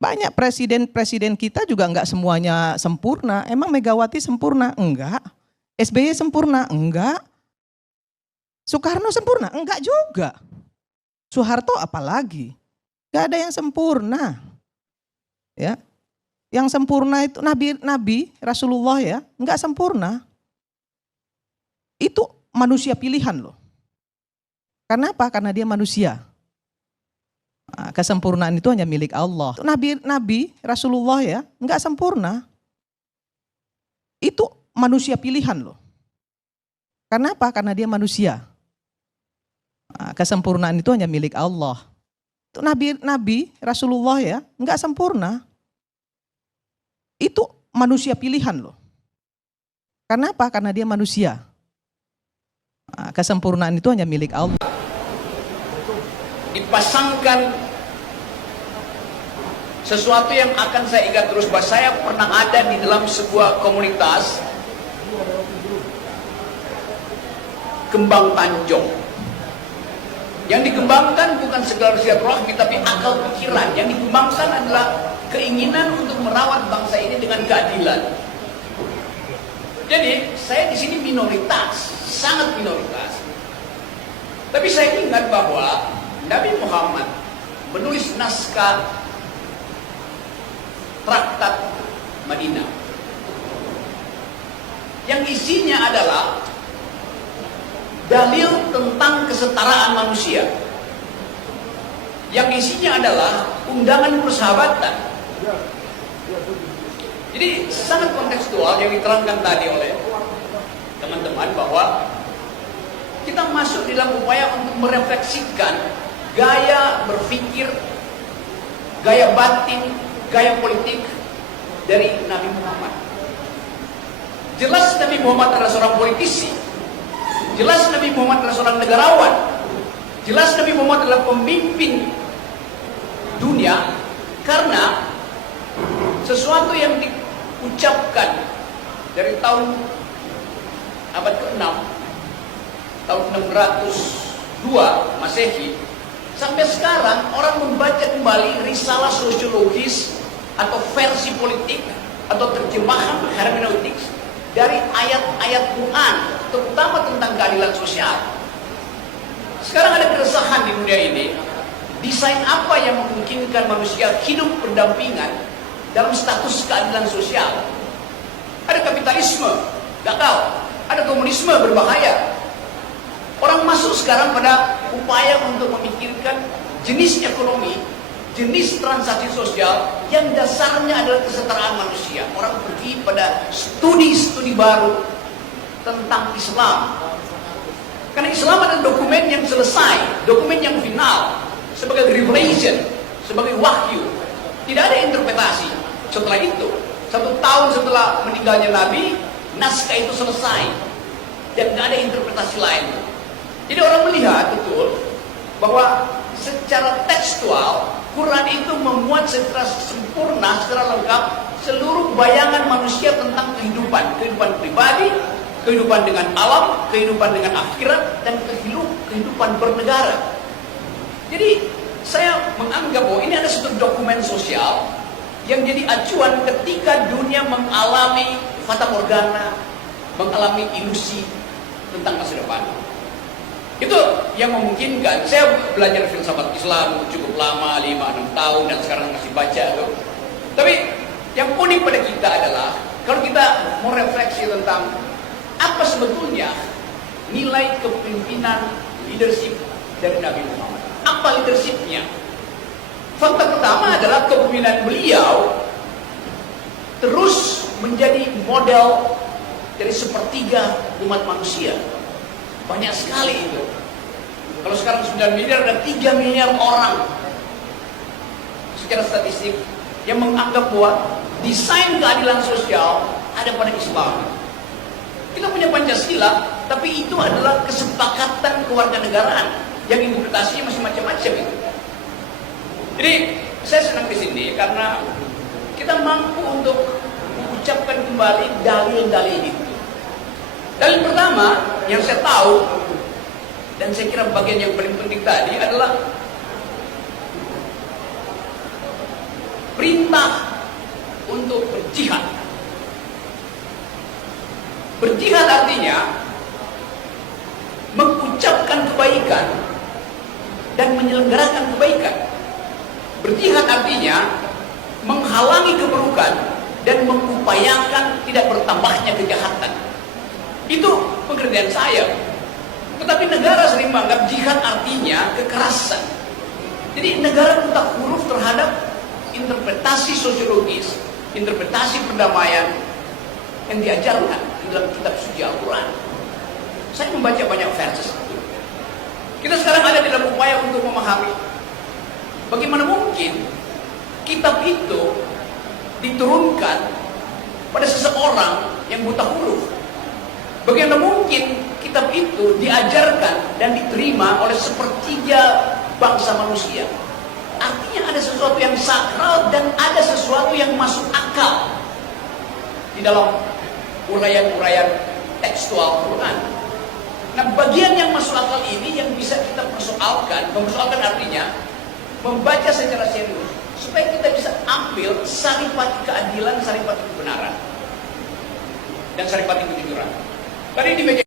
Banyak presiden-presiden kita juga enggak semuanya sempurna. Emang Megawati sempurna? Enggak. SBY sempurna? Enggak. Soekarno sempurna? Enggak juga. Soeharto apalagi? Enggak ada yang sempurna. Ya. Yang sempurna itu Nabi Rasulullah ya, enggak sempurna. Itu manusia pilihan loh. Karena apa? Karena dia manusia. Nah, kesempurnaan itu hanya milik Allah. Nabi Rasulullah ya, enggak sempurna. Itu manusia pilihan loh. Karena apa? Karena dia manusia. Nah, kesempurnaan itu hanya milik Allah. Nabi Rasulullah ya, enggak sempurna. Itu manusia pilihan loh. Karena apa? Karena dia manusia. Nah, kesempurnaan itu hanya milik Allah. Dipasangkan sesuatu yang akan saya ingat terus, bahwa saya pernah ada di dalam sebuah komunitas kembang tanjung. Yang dikembangkan bukan sekedar silaturahmi, tapi akal pikiran. Yang dikembangkan adalah keinginan untuk merawat bangsa ini dengan keadilan. Jadi saya di sini minoritas, sangat minoritas. Tapi saya ingat bahwa Nabi Muhammad menulis naskah Traktat Madinah yang isinya adalah dalil tentang kesetaraan manusia, yang isinya adalah undangan persahabatan. Jadi sangat kontekstual yang diterangkan tadi oleh teman-teman, bahwa kita masuk dalam upaya untuk merefleksikan gaya berpikir, gaya batin, gaya politik dari Nabi Muhammad. Jelas Nabi Muhammad adalah seorang politisi. Jelas Nabi Muhammad adalah seorang negarawan. Jelas Nabi Muhammad adalah pemimpin dunia, karena sesuatu yang diucapkan dari tahun abad ke-6, tahun 602 Masehi, sampai sekarang orang membaca kembali risalah sosiologis atau versi politik atau terjemahan hermeneutik dari ayat-ayat Quran, terutama tentang keadilan sosial. Sekarang ada keresahan di dunia ini, desain apa yang memungkinkan manusia hidup berdampingan dalam status keadilan sosial. Ada kapitalisme, gagal. Ada komunisme, berbahaya. Orang masuk sekarang pada upaya untuk memikirkan jenis ekonomi, jenis transaksi sosial yang dasarnya adalah kesetaraan manusia. Orang pergi pada studi-studi baru tentang Islam. Karena Islam adalah dokumen yang selesai, dokumen yang final, sebagai revelation, sebagai wahyu. Tidak ada interpretasi. Setelah itu, 1 tahun setelah meninggalnya Nabi, naskah itu selesai dan tidak ada interpretasi lain. Jadi orang melihat betul bahwa secara tekstual Quran itu memuat secara sempurna, secara lengkap seluruh bayangan manusia tentang kehidupan pribadi, kehidupan dengan alam, kehidupan dengan akhirat, dan kehidupan bernegara. Jadi saya menganggap bahwa ini ada satu dokumen sosial yang jadi acuan ketika dunia mengalami fata morgana, mengalami ilusi tentang masa depan. Itu yang memungkinkan. Saya belajar filsafat Islam cukup lama, 5-6 tahun, dan sekarang masih baca tuh. Tapi yang unik pada kita adalah kalau kita mau refleksi tentang apa sebetulnya nilai kepemimpinan leadership dari Nabi Muhammad. Apa leadershipnya? Fakta pertama adalah kepemimpinan beliau terus menjadi model dari sepertiga umat manusia. Banyak sekali itu. Kalau sekarang 9 miliar, ada 3 miliar orang secara statistik yang menganggap bahwa desain keadilan sosial ada pada Islam. Kita punya Pancasila, tapi itu adalah kesepakatan kewarganegaraan yang interpretasinya masih macam-macam itu. Jadi saya senang di sini karena kita mampu untuk mengucapkan kembali dalil-dalil itu. Dalil pertama yang saya tahu, dan saya kira bagian yang paling penting tadi adalah perintah untuk berjihad. Berjihad artinya mengucapkan kebaikan dan menyelenggarakan kebaikan. Berjihad artinya menghalangi keburukan dan mengupayakan tidak bertambahnya kejahatan. Itu pekerjaan saya. Tetapi negara sering menganggap jihad artinya kekerasan. Jadi negara buta huruf terhadap interpretasi sosiologis, interpretasi perdamaian yang diajarkan di dalam kitab suci Al-Quran. Saya membaca banyak verses itu. Kita sekarang ada dalam upaya untuk memahami bagaimana mungkin kitab itu diturunkan pada seseorang yang buta huruf. Bagaimana mungkin kitab itu diajarkan dan diterima oleh sepertiga bangsa manusia. Artinya ada sesuatu yang sakral dan ada sesuatu yang masuk akal di dalam uraian-uraian tekstual Quran. Nah, bagian yang masuk akal ini yang bisa kita persoalkan. Mempersoalkan artinya membaca secara serius supaya kita bisa ambil saripati keadilan, saripati kebenaran, dan saripati kejujuran. Tadi di meja